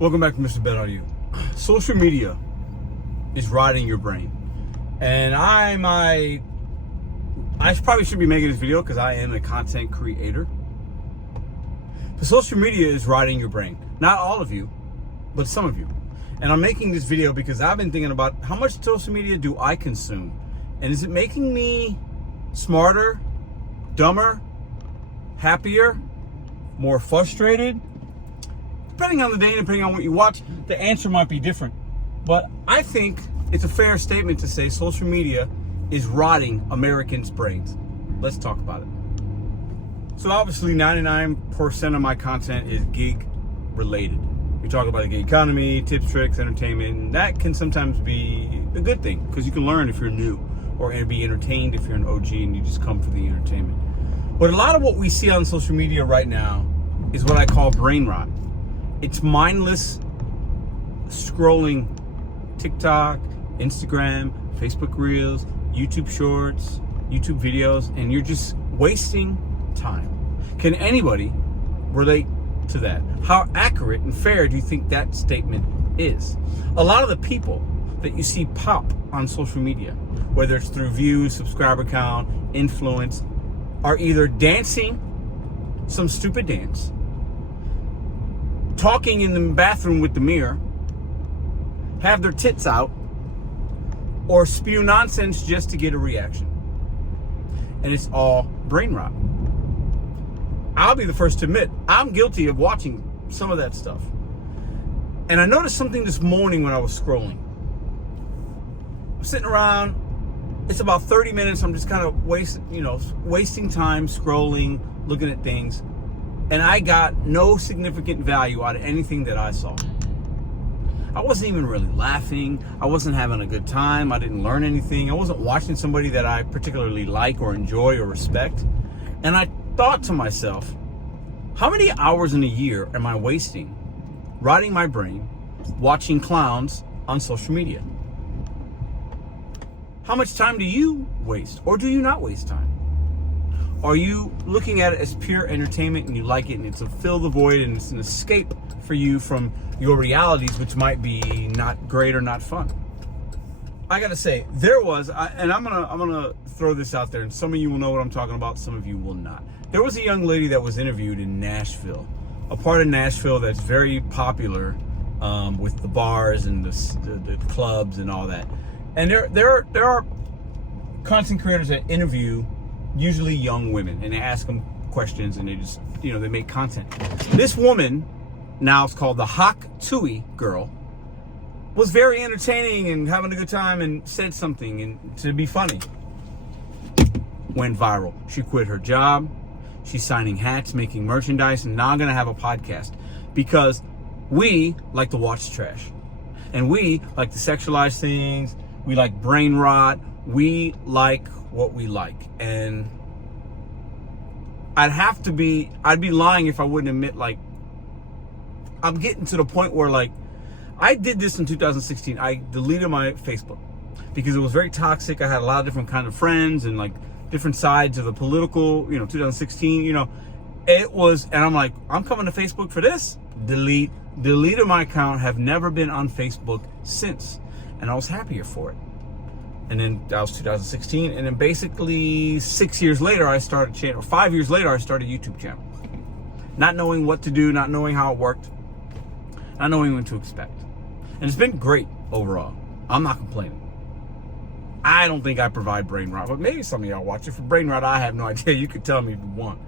Welcome back to Mr.BetonYou. Social media is rotting your brain. And I probably should be making this video because I am a content creator. But social media is rotting your brain. Not all of you, but some of you. And I'm making this video because I've been thinking about how much social media do I consume? And is it making me smarter, dumber, happier, more frustrated? Depending on the day, depending on what you watch, the answer might be different. But I think it's a fair statement to say social media is rotting Americans' brains. Let's talk about it. So obviously 99% of my content is gig related. We talk about the gig economy, tips, tricks, entertainment, and that can sometimes be a good thing because you can learn if you're new or be entertained if you're an OG and you just come for the entertainment. But a lot of what we see on social media right now is what I call brain rot. It's mindless scrolling TikTok, Instagram, Facebook Reels, YouTube Shorts, YouTube videos, and you're just wasting time. Can anybody relate to that? How accurate and fair do you think that statement is? A lot of the people that you see pop on social media, whether it's through views, subscriber count, influence, are either dancing some stupid dance, talking in the bathroom with the mirror, have their tits out, or spew nonsense just to get a reaction. And it's all brain rot. I'll be the first to admit, I'm guilty of watching some of that stuff. And I noticed something this morning when I was scrolling. I'm sitting around, it's about 30 minutes, I'm just kind of wasting time scrolling, looking at things. And I got no significant value out of anything that I saw. I wasn't even really laughing. I wasn't having a good time. I didn't learn anything. I wasn't watching somebody that I particularly like or enjoy or respect. And I thought to myself, how many hours in a year am I wasting rotting my brain watching clowns on social media? How much time do you waste, or do you not waste time? Are you looking at it as pure entertainment and you like it and it's a fill the void and it's an escape for you from your realities, which might be not great or not fun? I gotta say, and I'm gonna throw this out there, and some of you will know what I'm talking about, some of you will not. There was a young lady that was interviewed in Nashville, a part of Nashville that's very popular with the bars and the clubs and all that. And there are content creators that interview usually young women, and they ask them questions, and they just, they make content. This woman, now it's called the Hawk Tui girl, was very entertaining and having a good time and said something and to be funny. Went viral. She quit her job. She's signing hats, making merchandise, and now I'm going to have a podcast because we like to watch trash. And we like to sexualize things. We like brain rot. We like what we like. And I'd be lying if I wouldn't admit, I'm getting to the point where, I did this in 2016. I deleted my Facebook because it was very toxic. I had a lot of different kind of friends and different sides of the political, 2016, it was, and I'm like, I'm coming to Facebook for this. Deleted my account, have never been on Facebook since. And I was happier for it. And then that was 2016. And then basically 5 years later, I started a YouTube channel. Not knowing what to do, not knowing how it worked, not knowing what to expect. And it's been great overall. I'm not complaining. I don't think I provide brain rot, but maybe some of y'all watch it. For brain rot, I have no idea. You could tell me if you want.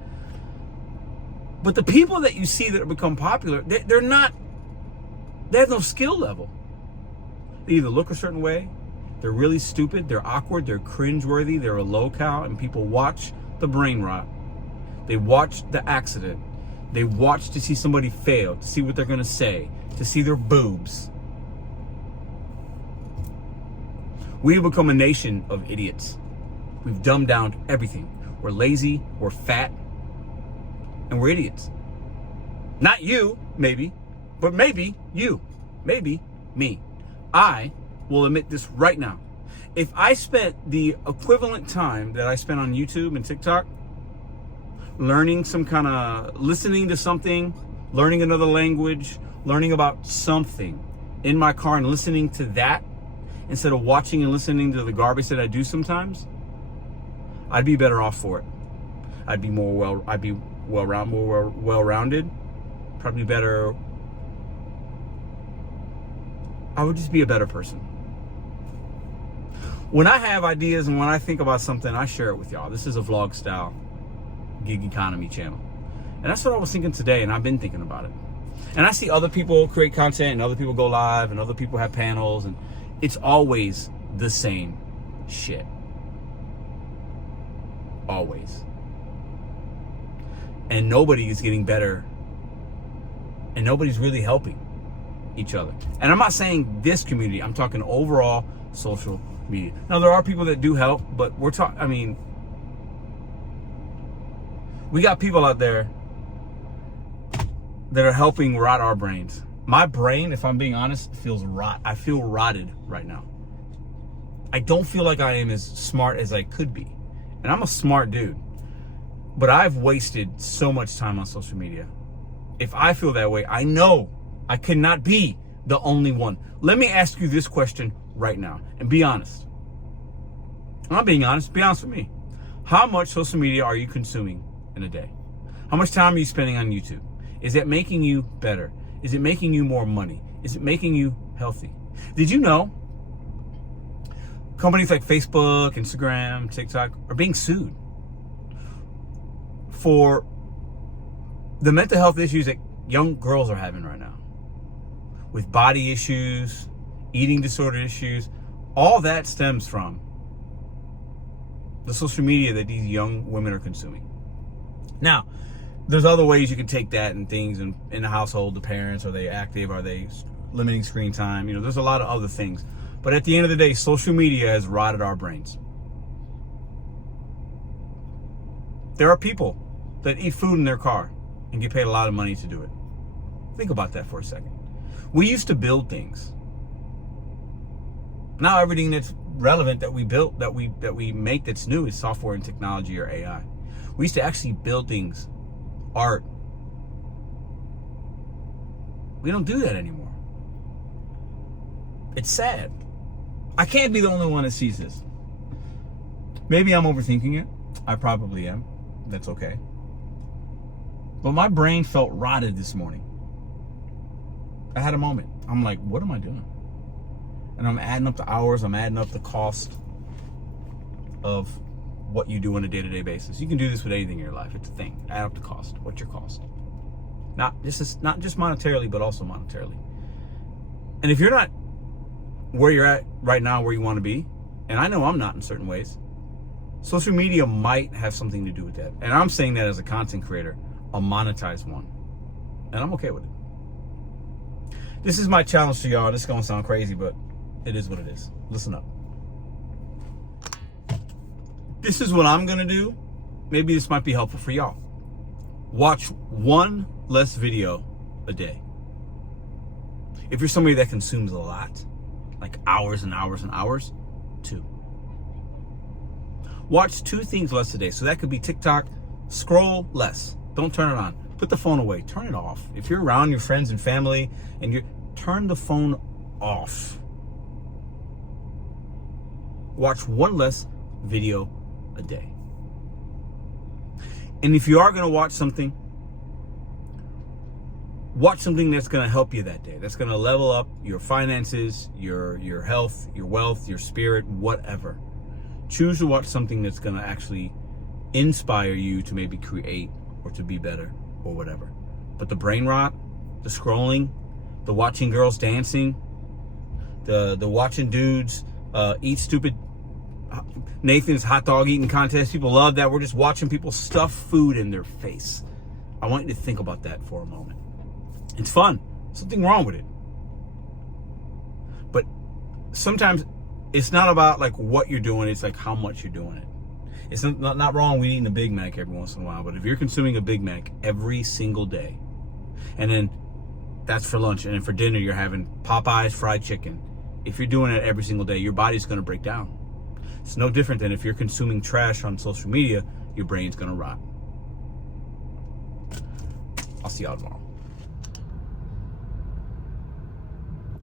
But the people that you see that have become popular, they have no skill level. They either look a certain way, they're really stupid, they're awkward, they're cringeworthy, they're a low-cow, and people watch the brain rot. They watch the accident. They watch to see somebody fail, to see what they're going to say, to see their boobs. We've become a nation of idiots. We've dumbed down everything. We're lazy, we're fat, and we're idiots. Not you, maybe, but maybe you, maybe me. I will admit this right now. If I spent the equivalent time that I spent on YouTube and TikTok learning listening to something, learning another language, learning about something in my car and listening to that instead of watching and listening to the garbage that I do sometimes, I'd be better off for it. I'd be more well-rounded, probably better. I would just be a better person. When I have ideas and when I think about something, I share it with y'all. This is a vlog style gig economy channel. And that's what I was thinking today, and I've been thinking about it. And I see other people create content and other people go live and other people have panels, and it's always the same shit. Always. And nobody is getting better. And nobody's really helping each other. And I'm not saying this community, I'm talking overall social media. Now, there are people that do help, but we're talking, I mean, we got people out there that are helping rot our brains. My brain, if I'm being honest, feels rot. I feel rotted right now. I don't feel like I am as smart as I could be. And I'm a smart dude. But I've wasted so much time on social media. If I feel that way, I know I cannot be the only one. Let me ask you this question right now, and be honest. I'm not being honest. Be honest with me. How much social media are you consuming in a day? How much time are you spending on YouTube? Is it making you better? Is it making you more money? Is it making you healthy? Did you know companies like Facebook, Instagram, TikTok are being sued for the mental health issues that young girls are having right now? With body issues, eating disorder issues, all that stems from the social media that these young women are consuming. Now, there's other ways you can take that and things in the household. The parents, are they active? Are they limiting screen time? You know, there's a lot of other things. But at the end of the day, social media has rotted our brains. There are people that eat food in their car and get paid a lot of money to do it. Think about that for a second. We used to build things. Now everything that's relevant that we built, that we make that's new is software and technology or AI. We used to actually build things, art. We don't do that anymore. It's sad. I can't be the only one that sees this. Maybe I'm overthinking it. I probably am. That's okay. But my brain felt rotted this morning. I had a moment. I'm like, what am I doing? And I'm adding up the hours. I'm adding up the cost of what you do on a day-to-day basis. You can do this with anything in your life. It's a thing. Add up the cost. What's your cost? Not just monetarily, but also monetarily. And if you're not where you're at right now, where you want to be, and I know I'm not in certain ways, social media might have something to do with that. And I'm saying that as a content creator, a monetized one. And I'm okay with it. This is my challenge to y'all. This is going to sound crazy, but it is what it is. Listen up. This is what I'm going to do. Maybe this might be helpful for y'all. Watch one less video a day. If you're somebody that consumes a lot, like hours and hours and hours, 2. Watch 2 things less a day. So that could be TikTok. Scroll less. Don't turn it on. Put the phone away. Turn it off. If you're around your friends and family and you turn the phone off. Watch one less video a day. And if you are going to watch something that's going to help you that day. That's going to level up your finances, your health, your wealth, your spirit, whatever. Choose to watch something that's going to actually inspire you to maybe create or to be better or whatever. But the brain rot, the scrolling, the watching girls dancing, the watching dudes eat stupid Nathan's hot dog eating contest. People love that. We're just watching people stuff food in their face. I want you to think about that for a moment. It's fun. Something wrong with it. But sometimes it's not about like what you're doing. It's like how much you're doing it. It's not wrong with eating a Big Mac every once in a while. But if you're consuming a Big Mac every single day, and then that's for lunch, and then for dinner you're having Popeye's fried chicken. If you're doing it every single day, your body's going to break down. It's no different than if you're consuming trash on social media, your brain's going to rot. I'll see y'all tomorrow.